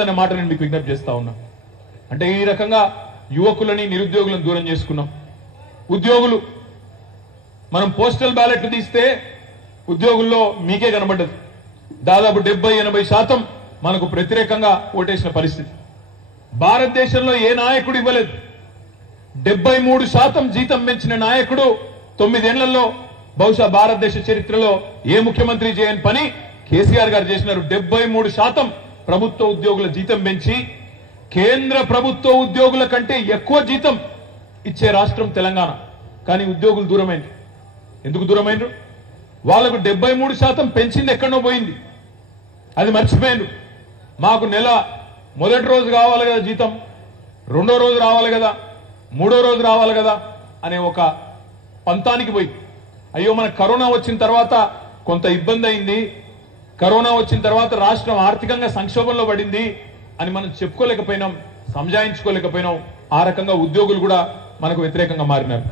ఉన్నదనే మాట నేను మీకు విజ్ఞప్తి చేస్తా ఉన్నా. అంటే ఈ రకంగా యువకులని నిరుద్యోగులను దూరం చేసుకున్నాం. ఉద్యోగులు మనం పోస్టల్ బ్యాలెట్ తీస్తే ఉద్యోగుల్లో మీకే కనబడ్డది. దాదాపు 70-80% మనకు వ్యతిరేకంగా ఓటేసిన పరిస్థితి. భారతదేశంలో ఏ నాయకుడు ఇవ్వలేదు. 73% జీతం పెంచిన నాయకుడు 9 ఏళ్లలో బహుశా భారతదేశ చరిత్రలో ఏ ముఖ్యమంత్రి చేయని పని కేసీఆర్ గారు చేసినారు. 73% ప్రభుత్వ ఉద్యోగుల జీతం పెంచి కేంద్ర ప్రభుత్వ ఉద్యోగుల కంటే ఎక్కువ జీతం ఇచ్చే రాష్ట్రం తెలంగాణ. కానీ ఉద్యోగులు దూరమైంది. ఎందుకు దూరమైండ్రు? వాళ్ళకు 73% పెంచింది ఎక్కడో పోయింది, అది మర్చిపోయిండ్రు. మాకు నెల మొదటి రోజు కావాలి కదా జీతం, రెండో రోజు రావాలి కదా, మూడో రోజు రావాలి కదా అనే ఒక పంతానికి పోయి, అయ్యో మన కరోనా వచ్చిన తర్వాత కొంత ఇబ్బంది అయింది, కరోనా వచ్చిన తర్వాత రాష్ట్రం ఆర్థికంగా సంక్షోభంలో పడింది అని మనం చెప్పుకోలేకపోయినాం, సంజాయించుకోలేకపోయినాం. ఆ రకంగా ఉద్యోగులు కూడా మనకు వ్యతిరేకంగా మారినారు.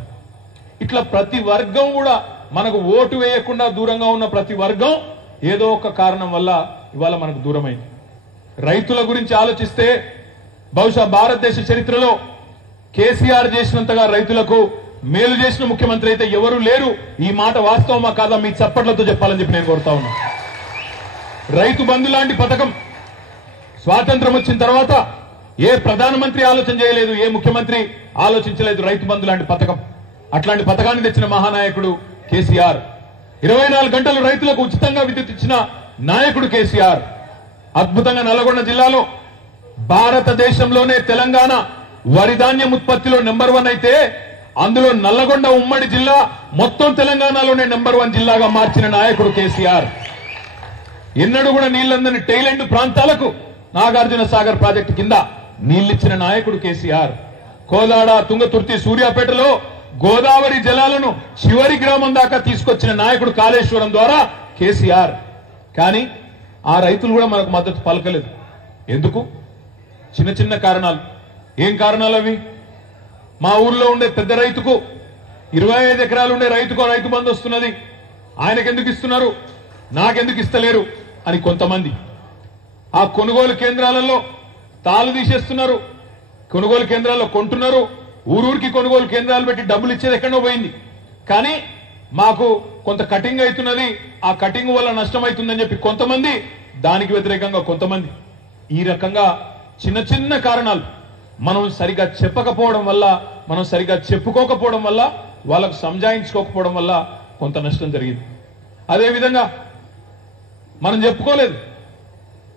ఇట్లా ప్రతి వర్గం కూడా మనకు ఓటు వేయకుండా దూరంగా ఉన్న ప్రతి వర్గం ఏదో ఒక కారణం వల్ల ఇవాళ మనకు దూరమైంది. రైతుల గురించి ఆలోచిస్తే బహుశా భారతదేశ చరిత్రలో కేసీఆర్ చేసినంతగా రైతులకు మేలు చేసిన ముఖ్యమంత్రి అయితే ఎవరూ లేరు. ఈ మాట వాస్తవమా కాదా మీ చప్పట్లతో చెప్పాలని చెప్పి నేను కోరుతా ఉన్నా. రైతు బంధు లాంటి పథకం స్వాతంత్రం వచ్చిన తర్వాత ఏ ప్రధానమంత్రి ఆలోచన చేయలేదు, ఏ ముఖ్యమంత్రి ఆలోచించలేదు. రైతు బంధు లాంటి పథకం, అట్లాంటి పథకాన్ని తెచ్చిన మహానాయకుడు కేసీఆర్. 24 గంటలు రైతులకు ఉచితంగా విద్యుత్ ఇచ్చిన నాయకుడు కేసీఆర్. అద్భుతంగా నల్లగొండ జిల్లాలో భారతదేశంలోనే తెలంగాణ వరి ధాన్యం ఉత్పత్తిలో నెంబర్ 1 అయితే అందులో నల్లగొండ ఉమ్మడి జిల్లా మొత్తం తెలంగాణలోనే నెంబర్ 1 జిల్లాగా మార్చిన నాయకుడు కేసీఆర్. ఎన్నడూ కూడా నీళ్లందని టైలెండ్ ప్రాంతాలకు నాగార్జున సాగర్ ప్రాజెక్టు కింద నీళ్లిచ్చిన నాయకుడు కేసీఆర్. కోదాడ, తుంగతుర్తి, సూర్యాపేటలో గోదావరి జలాలను చివరి గ్రామం దాకా తీసుకొచ్చిన నాయకుడు కాళేశ్వరం ద్వారా కేసీఆర్. కానీ ఆ రైతులు కూడా మనకు మద్దతు పలకలేదు. ఎందుకు? చిన్న చిన్న కారణాలు. ఏం కారణాలు అవి? మా ఊర్లో ఉండే పెద్ద రైతుకు 25 ఎకరాలు ఉండే రైతుకు రైతు బంధు వస్తున్నది, ఆయనకెందుకు ఇస్తున్నారు, నాకెందుకు ఇస్తలేరు అని కొంతమంది. ఆ కొనుగోలు కేంద్రాలలో తాళు తీసేస్తున్నారు, కొనుగోలు కేంద్రాల్లో కొంటున్నారు, ఊరూరికి కొనుగోలు కేంద్రాలు పెట్టి డబ్బులు ఇచ్చేది ఎక్కడో పోయింది. కానీ మాకు కొంత కటింగ్ అవుతున్నది, ఆ కటింగ్ వల్ల నష్టం అవుతుందని చెప్పి కొంతమంది, దానికి వ్యతిరేకంగా కొంతమంది. ఈ రకంగా చిన్న చిన్న కారణాలు మనం సరిగా చెప్పకపోవడం వల్ల, మనం సరిగా చెప్పుకోకపోవడం వల్ల, వాళ్ళకు సంజాయించుకోకపోవడం వల్ల కొంత నష్టం జరిగింది. అదేవిధంగా మనం చెప్పుకోలేదు.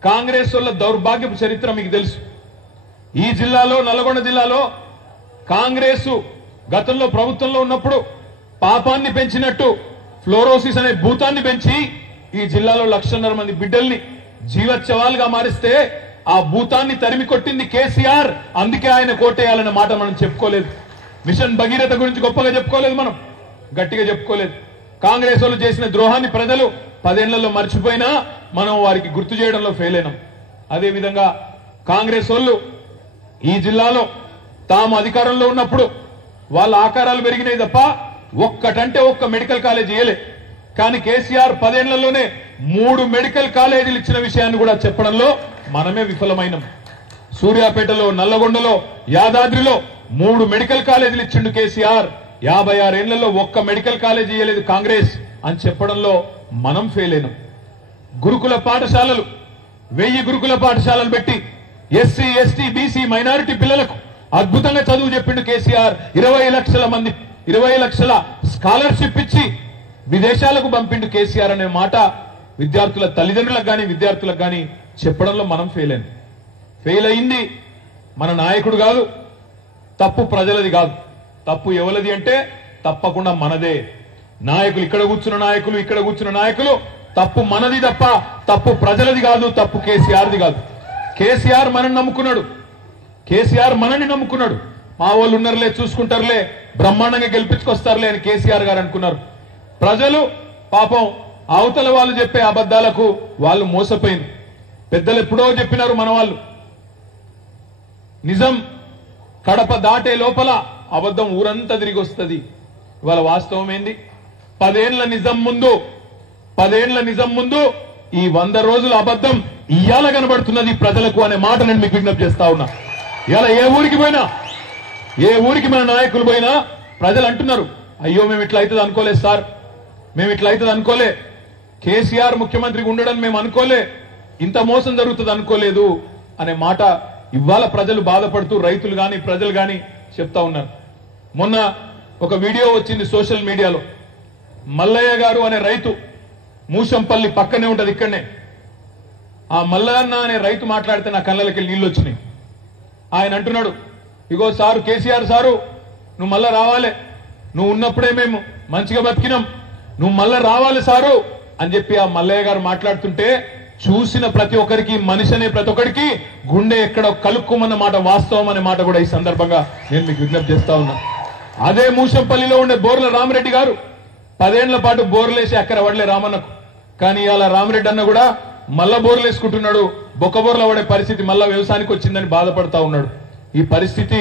కాంగ్రెస్ వల్ల దౌర్భాగ్యపు చరిత్ర మీకు తెలుసు. ఈ జిల్లాలో, నల్గొండ జిల్లాలో కాంగ్రెస్ గతంలో ప్రభుత్వంలో ఉన్నప్పుడు పాపాన్ని పెంచినట్టు ఫ్లోరోసిస్ అనే భూతాన్ని పెంచి ఈ జిల్లాలో 1,00,000 మంది బిడ్డల్ని జీవోత్సవాలుగా మారిస్తే ఆ భూతాన్ని తరిమి కొట్టింది కేసీఆర్. అందుకే ఆయన కోటేయాలన్న మాట మనం చెప్పుకోలేదు. మిషన్ భగీరథ గురించి గొప్పగా చెప్పుకోలేదు, మనం గట్టిగా చెప్పుకోలేదు. కాంగ్రెస్ వాళ్ళు చేసిన ద్రోహాన్ని ప్రజలు 10 ఏళ్లలో మర్చిపోయినా మనం వారికి గుర్తు చేయడంలో ఫెయిల్ అయినాం. అదేవిధంగా కాంగ్రెస్ వాళ్ళు ఈ జిల్లాలో తాము అధికారంలో ఉన్నప్పుడు వాళ్ళ ఆకారాలు పెరిగినాయి తప్ప ఒక్కటంటే ఒక్క మెడికల్ కాలేజ్ ఇయ్యలే. కానీ కేసీఆర్ 10 ఏళ్లలోనే 3 మెడికల్ కాలేజీలు ఇచ్చిన విషయాన్ని కూడా చెప్పడంలో మనమే విఫలమైనం. సూర్యాపేటలో, నల్లగొండలో, యాదాద్రిలో 3 మెడికల్ కాలేజీలు ఇచ్చిండు కేసీఆర్. 56 ఏళ్లలో ఒక్క మెడికల్ కాలేజీ ఇయ్యలేదు కాంగ్రెస్ అని చెప్పడంలో మనం ఫెయిల్ అయినాం. గురుకుల పాఠశాలలు 1000 గురుకుల పాఠశాలలు పెట్టి ఎస్సీ, ఎస్టీ, బీసీ, మైనారిటీ పిల్లలకు అద్భుతంగా చదువు చెప్పిండు కేసీఆర్. 20 లక్షల స్కాలర్షిప్ ఇచ్చి విదేశాలకు పంపిండు కేసీఆర్ అనే మాట విద్యార్థుల తల్లిదండ్రులకు కానీ విద్యార్థులకు కానీ చెప్పడంలో మనం ఫెయిల్ అయింది మన నాయకుడు కాదు, తప్పు ప్రజలది కాదు. తప్పు ఎవరిది అంటే తప్పకుండా మనదే. నాయకులు ఇక్కడ కూర్చున్న నాయకులు, ఇక్కడ కూర్చున్న నాయకులు, తప్పు మనది తప్ప తప్పు ప్రజలది కాదు, తప్పు కేసీఆర్ది కాదు. కేసీఆర్ మనని నమ్ముకున్నాడు, కేసీఆర్ మనని నమ్ముకున్నాడు. మా వాళ్ళు ఉన్నారులే, చూసుకుంటారులే, బ్రహ్మాండంగా గెలిపించుకొస్తారులే అని కేసీఆర్ గారు అనుకున్నారు. ప్రజలు పాపం అవతల వాళ్ళు చెప్పే అబద్ధాలకు వాళ్ళు మోసపోయింది. పెద్దలు ఎప్పుడో చెప్పినారు మన వాళ్ళు, నిజం కడప దాటే లోపల అబద్ధం ఊరంతా తిరిగి వస్తుంది. ఇవాళ వాస్తవం ఏంది? 10 ఏళ్ల నిజం ముందు ఈ 100 రోజుల అబద్ధం ఇయ్యాల కనబడుతున్నది ప్రజలకు అనే మాట నేను మీకు విజ్ఞప్తి చేస్తా ఉన్నా. ఇలా ఏ ఊరికి మన నాయకులు పోయినా ప్రజలు అంటున్నారు, అయ్యో మేము ఇట్లా అవుతుంది అనుకోలేదు సార్, మేము ఇట్లా అవుతుంది అనుకోలే, కేసీఆర్ ముఖ్యమంత్రిగా ఉండడం మేము అనుకోలే, ఇంత మోసం జరుగుతుంది అనుకోలేదు అనే మాట ఇవాళ ప్రజలు బాధపడుతూ రైతులు గాని ప్రజలు గాని చెప్తా ఉన్నారు. మొన్న ఒక వీడియో వచ్చింది సోషల్ మీడియాలో. మల్లయ్య గారు అనే రైతు, మూషంపల్లి పక్కనే ఉంటది, ఇక్కడనే. ఆ మల్లన్న అనే రైతు మాట్లాడితే నా కళ్ళకి నీళ్ళు వచ్చినాయి. ఆయన అంటున్నాడు, ఇగో సారు కేసీఆర్ సారు, నువ్వు మళ్ళా రావాలి, నువ్వు ఉన్నప్పుడే మేము మంచిగా బతికినాం, నువ్వు మళ్ళా రావాలి సారు అని చెప్పి ఆ మల్లయ్య గారు మాట్లాడుతుంటే చూసిన ప్రతి ఒక్కరికి, మనిషి అనే ప్రతి ఒక్కరికి గుండె ఎక్కడ కలుక్కుమన్న మాట వాస్తవం అనే మాట కూడా ఈ సందర్భంగా నేను మీకు విజ్ఞప్తి చేస్తా ఉన్నా. అదే మూషంపల్లిలో ఉండే బోర్ల రామరెడ్డి గారు 10 ఏళ్ల పాటు బోర్లేసి అక్కడ పడలే రామన్నకు. కానీ ఇవాళ రామరెడ్డి అన్న కూడా మళ్ళా బోర్లు వేసుకుంటున్నాడు, బొక్క బోర్ల పడే పరిస్థితి మళ్ళా వ్యవసాయానికి వచ్చిందని బాధపడతా ఉన్నాడు. ఈ పరిస్థితి,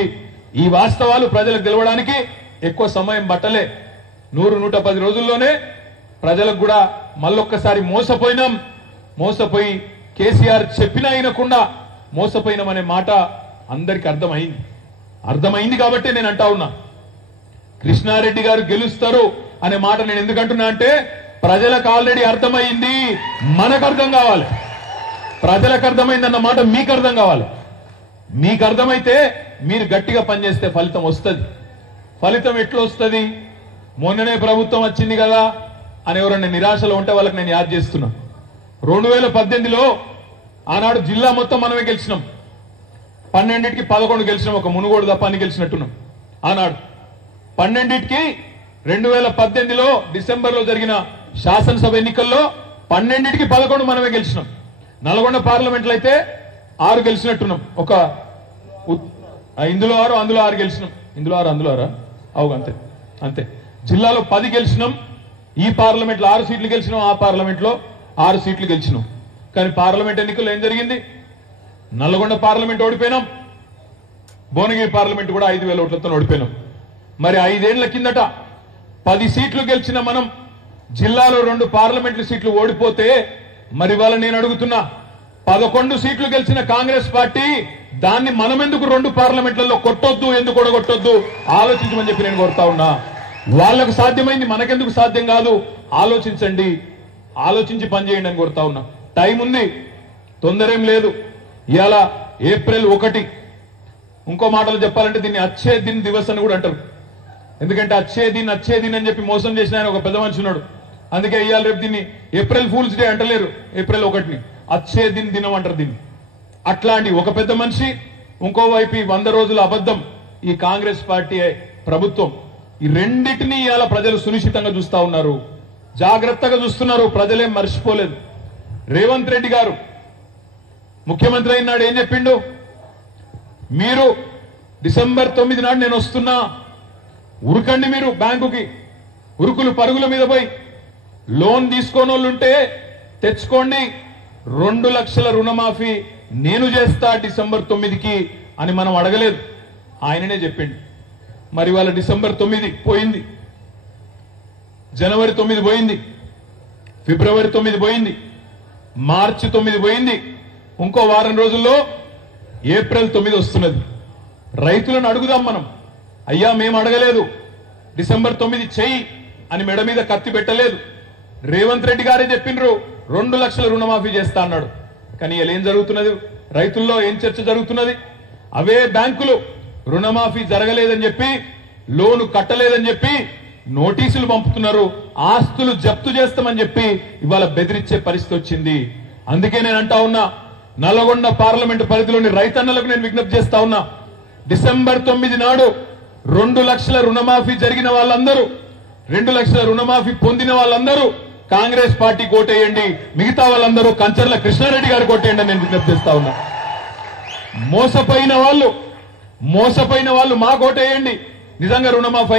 ఈ వాస్తవాలు ప్రజలకు తెలవడానికి ఎక్కువ సమయం పట్టలే. 100-110 రోజుల్లోనే ప్రజలకు కూడా మళ్ళొక్కసారి మోసపోయి కేసీఆర్ చెప్పినా అయినకుండా మోసపోయినామనే మాట అందరికి అర్థమైంది కాబట్టి నేను అంటా ఉన్నా, కృష్ణారెడ్డి గారు గెలుస్తారు అనే మాట నేను ఎందుకంటున్నా అంటే ప్రజలకు ఆల్రెడీ అర్థమైంది, మనకు అర్థం కావాలి. ప్రజలకు అర్థమైందన్న మాట మీకు అర్థం కావాలి. మీకు అర్థమైతే మీరు గట్టిగా పనిచేస్తే ఫలితం వస్తుంది. ఫలితం ఎట్లా వస్తుంది? మొన్ననే ప్రభుత్వం వచ్చింది కదా అని ఎవరన్నా నిరాశలో ఉంటే వాళ్ళకి నేను యాద్ చేస్తున్నా. 2018లో ఆనాడు జిల్లా మొత్తం మనమే గెలిచినాం. 12కి 11 గెలిచినాం, ఒక మునుగోడు తప్ప అన్ని గెలిచినట్టున్నాం. ఆనాడు 12కి 2018లో డిసెంబర్లో జరిగిన శాసనసభ ఎన్నికల్లో 12కి 11 మనమే గెలిచినాం. నల్గొండ పార్లమెంట్లో అయితే 6 గెలిచినట్టున్నాం. ఒక ఇందులో 6 అందులో 6 గెలిచినాం. ఇందులో 6 అందులో 6 అవు అంతే. జిల్లాలో 10 గెలిచినాం. ఈ పార్లమెంట్లో 6 సీట్లు గెలిచినాం, ఆ పార్లమెంట్లో 6 సీట్లు గెలిచినాం. కానీ పార్లమెంట్ ఎన్నికల్లో ఏం జరిగింది? నల్గొండ పార్లమెంట్ ఓడిపోయినాం, భువనగిరి పార్లమెంట్ కూడా 5,000 ఓట్లతో ఓడిపోయినాం. మరి 5 ఏళ్ల కిందట 10 సీట్లు గెలిచిన మనం జిల్లాలో 2 పార్లమెంటు సీట్లు ఓడిపోతే, మరి వాళ్ళ నేను అడుగుతున్నా, 11 సీట్లు గెలిచిన కాంగ్రెస్ పార్టీ దాన్ని మనం ఎందుకు 2 పార్లమెంట్లలో కొట్టొద్దు, ఎందుకు ఓడగొట్టొద్దు ఆలోచించమని చెప్పి నేను కోరుతా ఉన్నా. వాళ్లకు సాధ్యమైంది మనకెందుకు సాధ్యం కాదు? ఆలోచించండి, ఆలోచించి పనిచేయండి అని కోరుతా ఉన్నా. టైం ఉంది, తొందరేం లేదు. ఇవాళ ఏప్రిల్ 1. ఇంకో మాటలు చెప్పాలంటే దీన్ని అచ్చే దిన్ దివస్ అని కూడా అంటారు. ఎందుకంటే అచ్చే దిన్ అని చెప్పి మోసం చేసిన ఆయన ఒక పెద్ద మనిషి ఉన్నాడు. అందుకే ఇవాళ రేపు దీన్ని ఏప్రిల్ ఫూల్స్ డే అంటలేరు, ఏప్రిల్ 1ని అచ్చే దినం అంటారు దీన్ని. అట్లాంటి ఒక పెద్ద మనిషి, ఇంకోవైపు 100 రోజుల అబద్ధం ఈ కాంగ్రెస్ పార్టీ ప్రభుత్వం, ఈ రెండింటినీ ఇవాళ ప్రజలు సునిశ్చితంగా చూస్తా ఉన్నారు, జాగ్రత్తగా చూస్తున్నారు. ప్రజలేం మర్చిపోలేదు. రేవంత్ రెడ్డి గారు ముఖ్యమంత్రి అయినాడు ఏం చెప్పిండు? మీరు డిసెంబర్ 9 నాడు నేను వస్తున్నా, ఉరకండి మీరు బ్యాంకుకి, ఉరుకులు పరుగుల మీద పోయి లోన్ తీసుకోని వాళ్ళుంటే తెచ్చుకోండి, 2 లక్షల రుణమాఫీ నేను చేస్తా డిసెంబర్ 9కి అని మనం అడగలేదు, ఆయననే చెప్పిండు. మరి వాళ్ళ డిసెంబర్ 9 పోయింది, జనవరి 9 పోయింది, ఫిబ్రవరి 9 పోయింది, మార్చి 9 పోయింది. ఇంకో వారం రోజుల్లో ఏప్రిల్ 9 వస్తున్నది. రైతులను అడుగుదాం మనం, అయ్యా మేము అడగలేదు, డిసెంబర్ 9 చెయ్యి అని మెడ మీద కత్తి పెట్టలేదు. రేవంత్ రెడ్డి గారే చెప్పిండ్రు 2 లక్షల రుణమాఫీ చేస్తా అన్నాడు. కానీ ఇలా ఏం జరుగుతున్నది? రైతుల్లో ఏం చర్చ జరుగుతున్నది? అవే బ్యాంకులు రుణమాఫీ జరగలేదని చెప్పి, లోను కట్టలేదని చెప్పి నోటీసులు పంపుతున్నారు, ఆస్తులు జప్తు చేస్తామని చెప్పి ఇవాళ బెదిరించే పరిస్థితి వచ్చింది. అందుకే నేను అంటా ఉన్నా, నల్గొండ పార్లమెంటు పరిధిలోని రైతన్నలకు నేను విజ్ఞప్తి చేస్తా ఉన్నా, డిసెంబర్ 9 నాడు 2 లక్షల రుణమాఫీ జరిగిన వాళ్ళందరూ, 2 లక్షల రుణమాఫీ పొందిన వాళ్ళందరూ కాంగ్రెస్ పార్టీ కోటేయండి, మిగతా వాళ్ళందరూ కంచర్ల కృష్ణారెడ్డి గారు కోటేయండి అని నేను విజ్ఞప్తి చేస్తా ఉన్నా. మోసపోయిన వాళ్ళు మా కోటేయండి, నిజంగా రుణమాఫీ